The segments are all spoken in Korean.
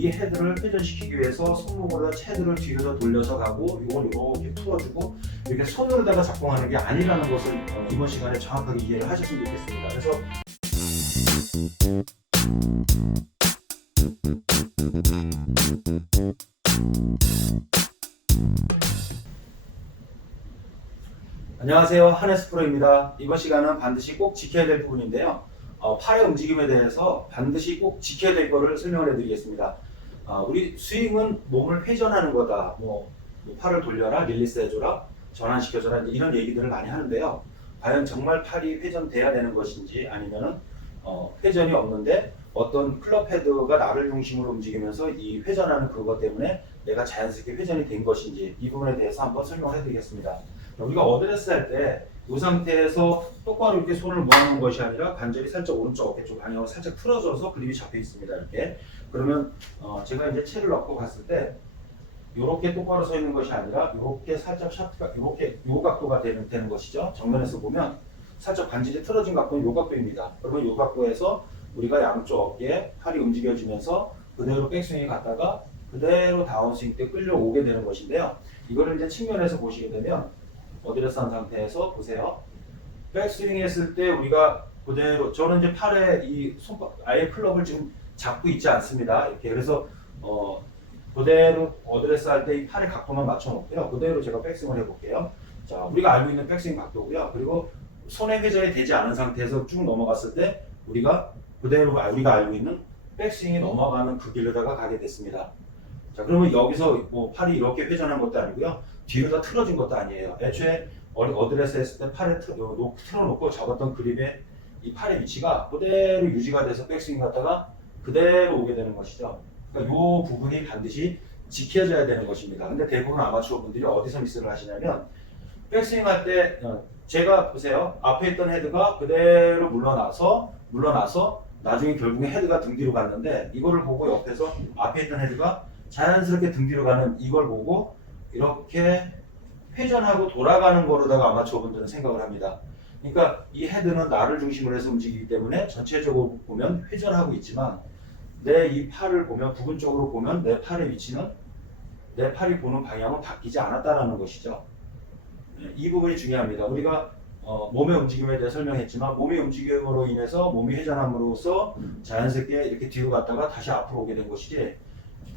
이 헤드를 회전시키기 위해서 손목으로 헤드를 뒤로 돌려서 가고 이걸 이렇게 풀어주고 이렇게 손으로다가 작동하는 게 아니라는 것을 이번 시간에 정확하게 이해를 하셨으면 좋겠습니다. 그래서 안녕하세요, 한혜스 프로입니다. 이번 시간은 반드시 꼭 지켜야 될 부분인데요. 팔의 움직임에 대해서 반드시 꼭 지켜야 될 거를 설명을 해드리겠습니다. 우리 스윙은 몸을 회전하는 거다. 팔을 돌려라, 릴리스 해줘라, 전환시켜줘라, 이런 얘기들을 많이 하는데요. 과연 정말 팔이 회전돼야 되는 것인지 아니면은 회전이 없는데 어떤 클럽 헤드가 나를 중심으로 움직이면서 이 회전하는 그것 때문에 내가 자연스럽게 회전이 된 것인지 이 부분에 대해서 한번 설명을 해드리겠습니다. 우리가 어드레스 할 때 이 상태에서 똑바로 이렇게 손을 모아놓은 것이 아니라 관절이 살짝 오른쪽 어깨 쪽 방향으로 살짝 틀어져서 그립이 잡혀 있습니다. 이렇게. 그러면 제가 이제 채를 넣고 갔을 때 이렇게 똑바로 서 있는 것이 아니라 이렇게 살짝 샤프가 이렇게 요 각도가 되는 것이죠. 정면에서 보면 살짝 관절이 틀어진 각도는 요 각도입니다. 그러면 요 각도에서 우리가 양쪽 어깨에 팔이 움직여지면서 그대로 백스윙에 갔다가 그대로 다운스윙 때 끌려오게 되는 것인데요. 이거를 이제 측면에서 보시게 되면 어드레스 한 상태에서 보세요. 백스윙 했을 때 우리가 그대로 저는 이제 팔에 이 손가락 아예 클럽을 지금 잡고 있지 않습니다. 이렇게 그래서 그대로 어드레스 할 때 이 팔의 각도만 맞춰 놓고요. 그대로 제가 백스윙을 해볼게요. 자, 우리가 알고 있는 백스윙 각도고요. 그리고 손의 회전이 되지 않은 상태에서 쭉 넘어갔을 때 우리가 그대로 우리가 알고 있는 백스윙이 넘어가는 그 길로다가 가게 됐습니다. 자, 그러면 여기서 팔이 이렇게 회전한 것도 아니고요. 뒤로 다 틀어진 것도 아니에요. 애초에 어드레스 했을 때 팔에 틀어놓고 잡았던 그립의 이 팔의 위치가 그대로 유지가 돼서 백스윙 갔다가 그대로 오게 되는 것이죠. 그러니까 이 부분이 반드시 지켜져야 되는 것입니다. 근데 대부분 아마추어 분들이 어디서 미스를 하시냐면 백스윙 할 때 제가 보세요. 앞에 있던 헤드가 그대로 물러나서 나중에 결국에 헤드가 등 뒤로 갔는데 이거를 보고 옆에서 앞에 있던 헤드가 자연스럽게 등 뒤로 가는 이걸 보고 이렇게 회전하고 돌아가는 거로다가 아마추어 분들은 생각을 합니다. 그러니까 이 헤드는 나를 중심으로 해서 움직이기 때문에 전체적으로 보면 회전하고 있지만 내 이 팔을 보면 부분적으로 보면 내 팔의 위치는 내 팔이 보는 방향은 바뀌지 않았다는 것이죠. 이 부분이 중요합니다. 우리가 몸의 움직임에 대해 설명했지만 몸의 움직임으로 인해서 몸이 회전함으로써 자연스럽게 이렇게 뒤로 갔다가 다시 앞으로 오게 된 것이지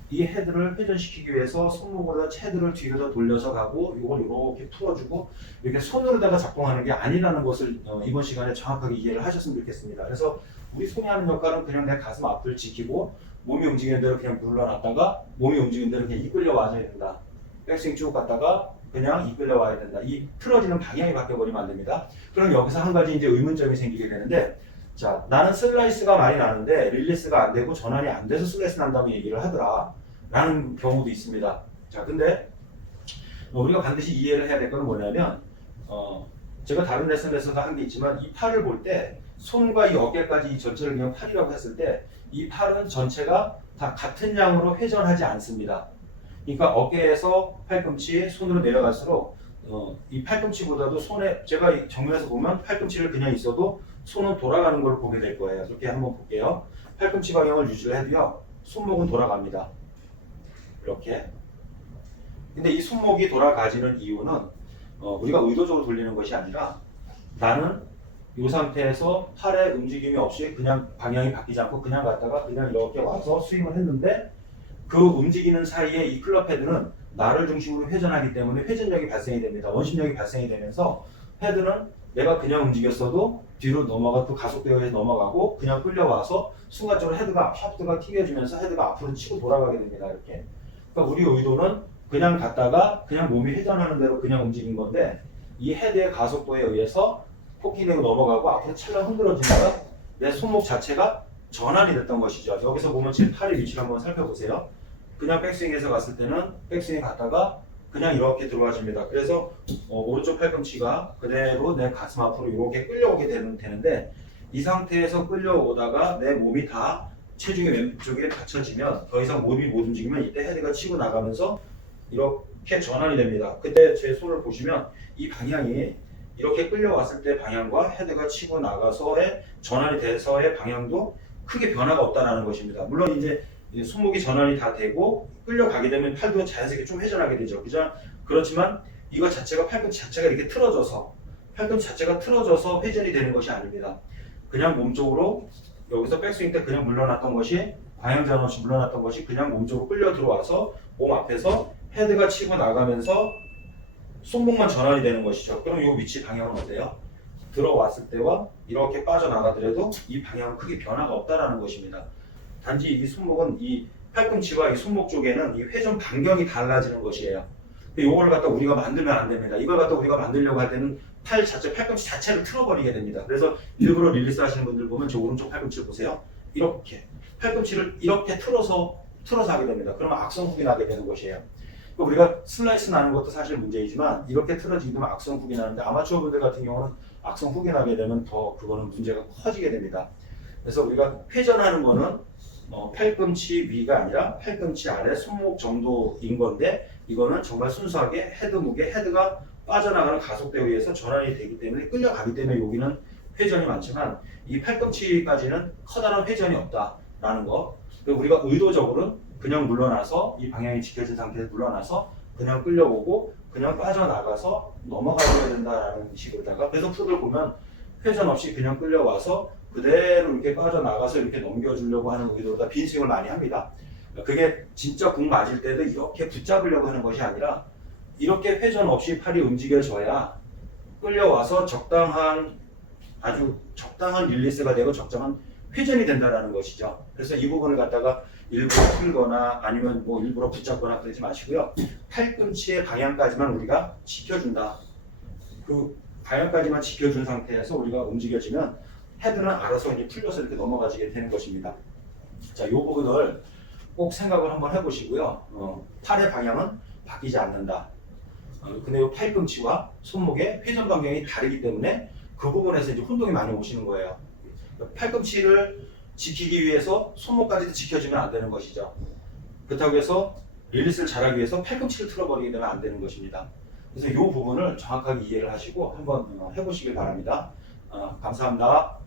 이 헤드를 회전시키기 위해서 손목으로 헤드를 뒤로 돌려서 가고 이걸 이렇게 풀어주고 이렇게 손으로다가 작동하는 게 아니라는 것을 이번 시간에 정확하게 이해를 하셨으면 좋겠습니다. 그래서 우리 손이 하는 역할은 그냥 내 가슴 앞을 지키고 몸이 움직이는 대로 그냥 물러났다가 몸이 움직이는 대로 그냥 이끌려 와줘야 된다. 백스윙 쭉 갔다가 그냥 이끌려 와야 된다. 이 틀어지는 방향이 바뀌어버리면 안 됩니다. 그럼 여기서 한 가지 이제 의문점이 생기게 되는데 자, 나는 슬라이스가 많이 나는데 릴리스가 안 되고 전환이 안 돼서 슬라이스 난다고 얘기를 하더라 라는 경우도 있습니다. 자, 근데 우리가 반드시 이해를 해야 될 건 뭐냐면 제가 다른 레슨에서도 한 게 있지만 이 팔을 볼 때 손과 이 어깨까지 이 전체를 그냥 팔이라고 했을 때 이 팔은 전체가 다 같은 양으로 회전하지 않습니다. 그러니까 어깨에서 팔꿈치 손으로 내려갈수록 이 팔꿈치보다도 손에 제가 정면에서 보면 팔꿈치를 그냥 있어도 손은 돌아가는 걸 보게 될 거예요. 이렇게 한번 볼게요. 팔꿈치 방향을 유지를 해도요. 손목은 돌아갑니다. 이렇게. 근데 이 손목이 돌아가지는 이유는 우리가 의도적으로 돌리는 것이 아니라 나는 이 상태에서 팔의 움직임이 없이 그냥 방향이 바뀌지 않고 그냥 갔다가 그냥 이렇게 와서 스윙을 했는데 그 움직이는 사이에 이 클럽 헤드는 나를 중심으로 회전하기 때문에 회전력이 발생이 됩니다. 원심력이 발생이 되면서 헤드는 내가 그냥 움직였어도 뒤로 넘어가고 가속되어 넘어가고 그냥 끌려와서 순간적으로 헤드가 샤프트가 튀겨지면서 헤드가 앞으로 치고 돌아가게 됩니다. 이렇게. 그러니까 우리 의도는 그냥 갔다가 그냥 몸이 회전하는 대로 그냥 움직인 건데 이 헤드의 가속도에 의해서 포킹되고 넘어가고 앞으로 찰랑 흔들어지다가 내 손목 자체가 전환이 됐던 것이죠. 여기서 보면 제 팔의 위치를 한번 살펴보세요. 그냥 백스윙에서 갔을 때는 백스윙에 갔다가 그냥 이렇게 들어와집니다. 그래서 오른쪽 팔꿈치가 그대로 내 가슴 앞으로 이렇게 끌려오게 되는데 이 상태에서 끌려오다가 내 몸이 다 체중이 왼쪽에 받쳐지면 더 이상 몸이 못 움직이면 이때 헤드가 치고 나가면서 이렇게 전환이 됩니다. 그때 제 손을 보시면 이 방향이 이렇게 끌려왔을 때 방향과 헤드가 치고 나가서의 전환이 돼서의 방향도 크게 변화가 없다는 것입니다. 물론 이제 이 손목이 전환이 다 되고 끌려가게 되면 팔도 자연스럽게 좀 회전하게 되죠. 그죠? 그렇지만 이거 자체가 팔꿈치 자체가 이렇게 틀어져서 팔꿈치 자체가 틀어져서 회전이 되는 것이 아닙니다. 그냥 몸쪽으로 여기서 백스윙 때 그냥 물러났던 것이 방향전 없이 물러났던 것이 그냥 몸쪽으로 끌려 들어와서 몸 앞에서 헤드가 치고 나가면서 손목만 전환이 되는 것이죠. 그럼 이 위치 방향은 어때요? 들어왔을 때와 이렇게 빠져나가더라도 이 방향은 크게 변화가 없다라는 것입니다. 단지 이 손목은 이 팔꿈치와 이 손목 쪽에는 이 회전 반경이 달라지는 것이에요. 이걸 갖다 우리가 만들면 안 됩니다. 이걸 갖다 우리가 만들려고 할 때는 팔꿈치 자체를 틀어버리게 됩니다. 그래서 일부러 릴리스 하시는 분들 보면 저 오른쪽 팔꿈치를 보세요. 이렇게 팔꿈치를 이렇게 틀어서 하게 됩니다. 그러면 악성훅이 나게 되는 것이에요. 우리가 슬라이스 나는 것도 사실 문제이지만 이렇게 틀어지게 되면 악성훅이 나는데 아마추어 분들 같은 경우는 악성훅이 나게 되면 더 그거는 문제가 커지게 됩니다. 그래서 우리가 회전하는 거는 팔꿈치 위가 아니라 팔꿈치 아래 손목 정도인 건데 이거는 정말 순수하게 헤드 무게, 헤드가 빠져나가는 가속도에 의해서 전환이 되기 때문에 끌려가기 때문에 여기는 회전이 많지만 이 팔꿈치까지는 커다란 회전이 없다라는 거. 그리고 우리가 의도적으로 그냥 물러나서 이 방향이 지켜진 상태에서 물러나서 그냥 끌려오고 그냥 빠져나가서 넘어가야 된다라는 식으로다가 그래서 프로들 보면 회전 없이 그냥 끌려와서 그대로 이렇게 빠져나가서 이렇게 넘겨주려고 하는 의도로다 빈스윙을 많이 합니다. 그게 진짜 공 맞을 때도 이렇게 붙잡으려고 하는 것이 아니라 이렇게 회전 없이 팔이 움직여져야 끌려와서 아주 적당한 릴리스가 되고 적당한 회전이 된다는 것이죠. 그래서 이 부분을 갖다가 일부러 풀거나 아니면 뭐 일부러 붙잡거나 그러지 마시고요. 팔꿈치의 방향까지만 우리가 지켜준다. 그 방향까지만 지켜준 상태에서 우리가 움직여지면 헤드는 알아서 이제 풀려서 이렇게 넘어가지게 되는 것입니다. 자, 이 부분을 꼭 생각을 한번 해보시고요. 팔의 방향은 바뀌지 않는다. 근데 이 팔꿈치와 손목의 회전 방향이 다르기 때문에 그 부분에서 이제 혼동이 많이 오시는 거예요. 팔꿈치를 지키기 위해서 손목까지도 지켜주면 안 되는 것이죠. 그렇다고 해서 릴리스를 잘하기 위해서 팔꿈치를 틀어버리게 되면 안 되는 것입니다. 그래서 이 부분을 정확하게 이해를 하시고 한번 해보시길 바랍니다. 감사합니다.